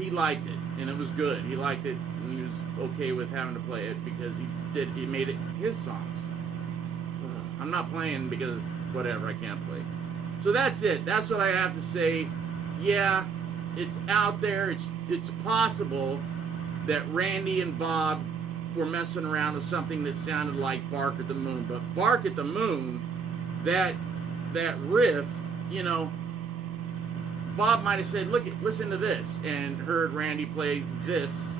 he liked it, and it was good. He liked it, and he was okay with having to play it because he made it his songs. I'm not playing because whatever, I can't play. So that's it. That's what I have to say. Yeah, it's out there. It's possible that Randy and Bob were messing around with something that sounded like Bark at the Moon. But Bark at the Moon, that riff, you know, Bob might have said, listen to this, and heard Randy play this.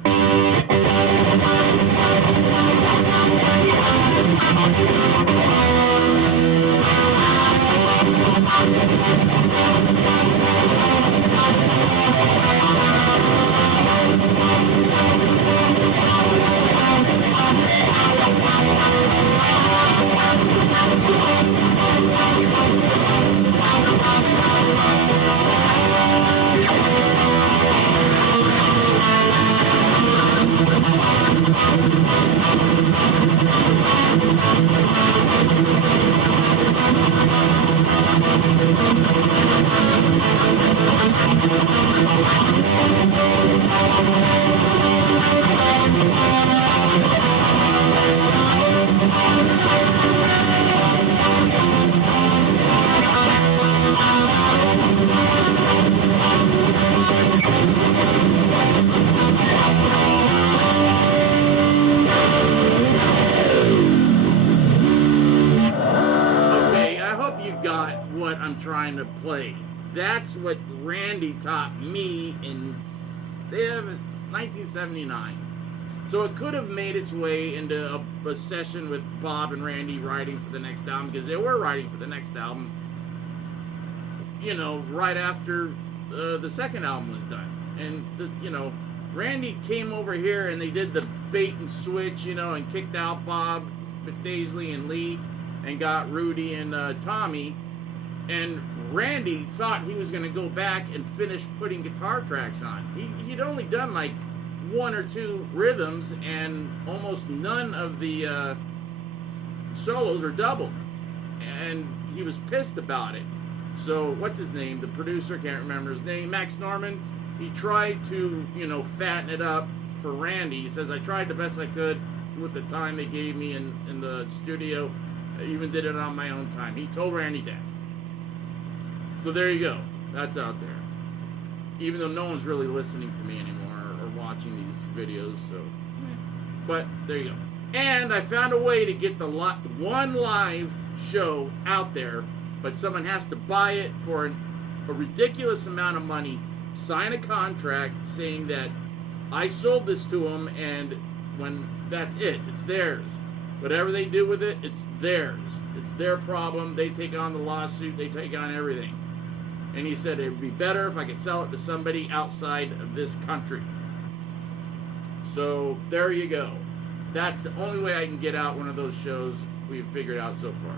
Trying to play. That's what Randy taught me in 1979. So it could have made its way into a session with Bob and Randy writing for the next album, because they were writing for the next album, you know, right after the second album was done. And, you know, Randy came over here and they did the bait and switch, you know, and kicked out Bob, Daisley, and Lee, and got Rudy and Tommy. And Randy thought he was going to go back and finish putting guitar tracks on. He'd only done like one or two rhythms, and almost none of the solos are doubled. And he was pissed about it. So, what's his name? The producer, can't remember his name, Max Norman. He tried to, you know, fatten it up for Randy. He says, I tried the best I could with the time they gave me in the studio. I even did it on my own time. He told Randy that. So there you go. That's out there. Even though no one's really listening to me anymore or watching these videos, so. But there you go. And I found a way to get the one live show out there, but someone has to buy it for a ridiculous amount of money, sign a contract saying that I sold this to them, and when that's it, it's theirs. Whatever they do with it, it's theirs. It's their problem. They take on the lawsuit. They take on everything. And he said it would be better if I could sell it to somebody outside of this country. So there you go. That's the only way I can get out one of those shows we've figured out so far.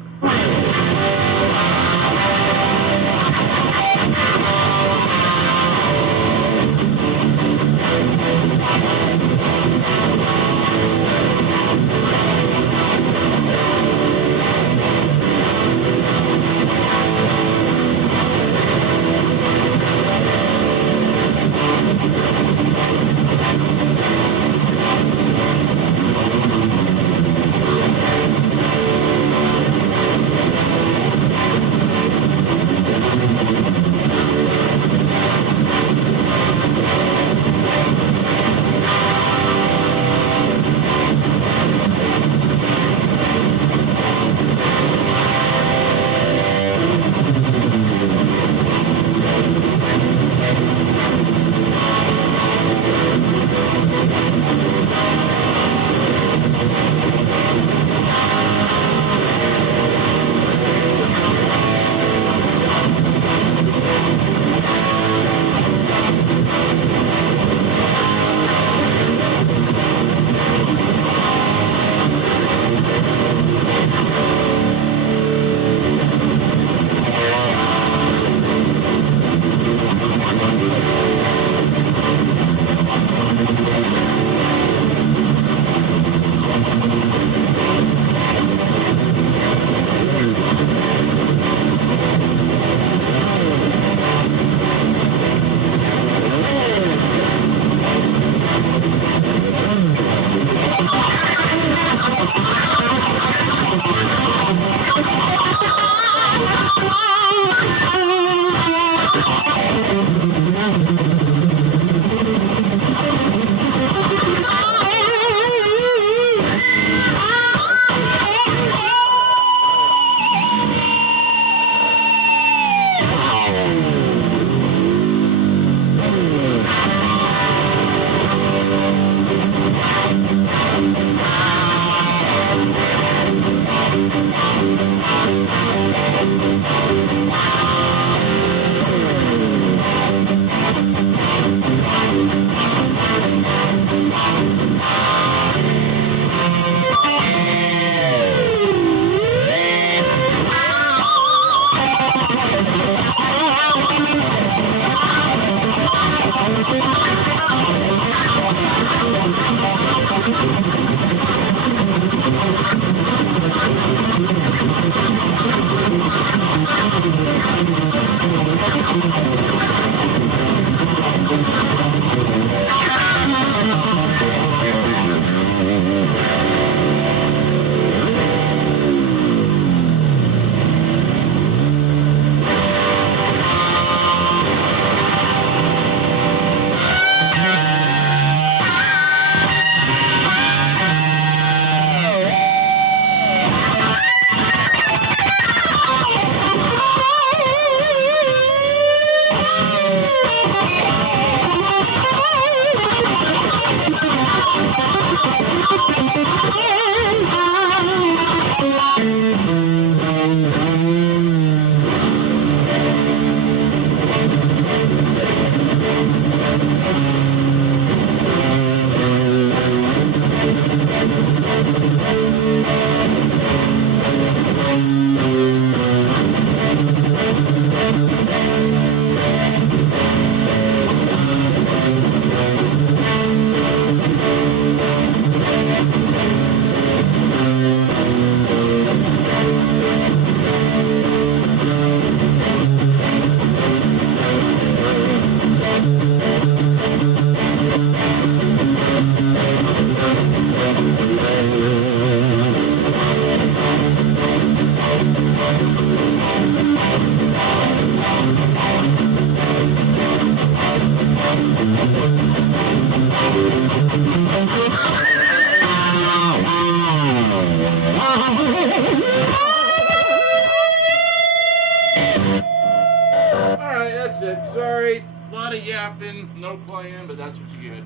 Alright, that's it. Sorry. A lot of yapping, no playing, but that's what you get.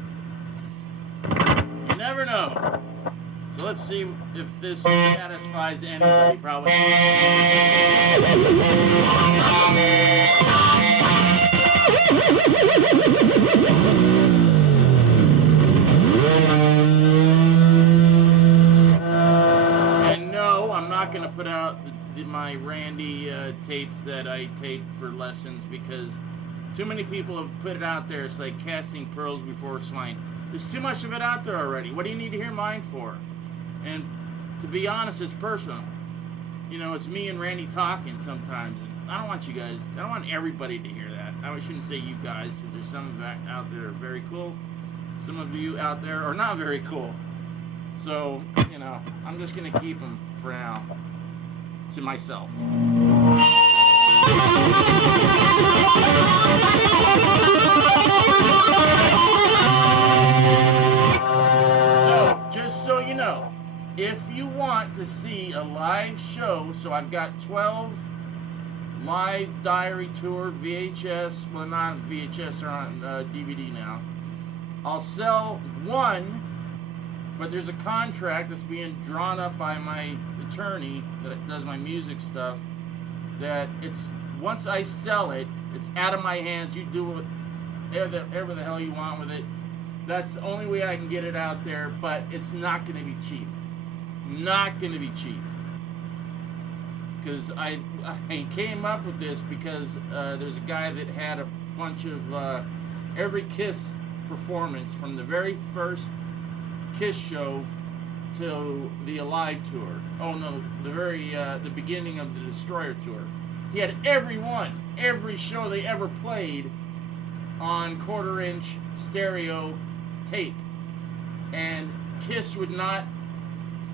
You never know. So let's see if this satisfies anybody. Probably. And no, I'm not going to put out my Randy tapes that I taped for lessons because too many people have put it out there. It's like casting pearls before swine. There's too much of it out there already. What do you need to hear mine for? And to be honest, it's personal. You know, it's me and Randy talking sometimes. And I don't want you guys, I don't want everybody to hear that. I shouldn't say you guys because there's some out there are very cool. Some of you out there are not very cool. So, you know, I'm just going to keep them for now to myself. So, just so you know, if you want to see a live show, so I've got 12 live diary tour VHS, well not VHS, are on DVD now. I'll sell one, but there's a contract that's being drawn up by my attorney that does my music stuff, that it's once I sell it, it's out of my hands. You do whatever the hell you want with it. That's the only way I can get it out there, but it's not going to be cheap. Not going to be cheap. Because I came up with this because there's a guy that had a bunch of every Kiss performance from the very first Kiss show to the Alive tour. Oh no, the beginning of the Destroyer tour. He had every show they ever played on 1/4-inch stereo tape, and Kiss would not.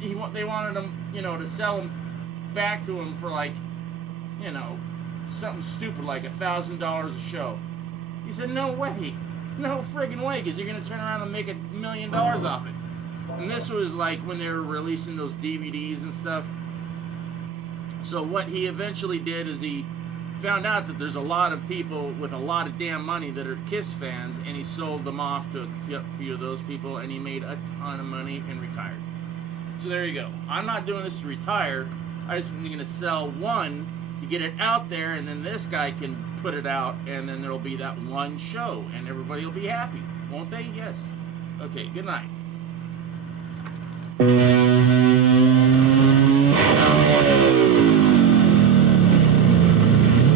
They wanted them, you know, to sell them back to him for like, you know, something stupid like $1,000 a show. He said, no way, no friggin' way, because you're gonna turn around and make $1 million off it. And this was like when they were releasing those DVDs and stuff. So what he eventually did is he found out that there's a lot of people with a lot of damn money that are Kiss fans, and he sold them off to a few of those people, and he made a ton of money and retired. So there you go. I'm not doing this to retire. I just am going to sell one to get it out there, and then this guy can put it out, and then there'll be that one show, and everybody will be happy. Won't they? Yes. Okay, good night.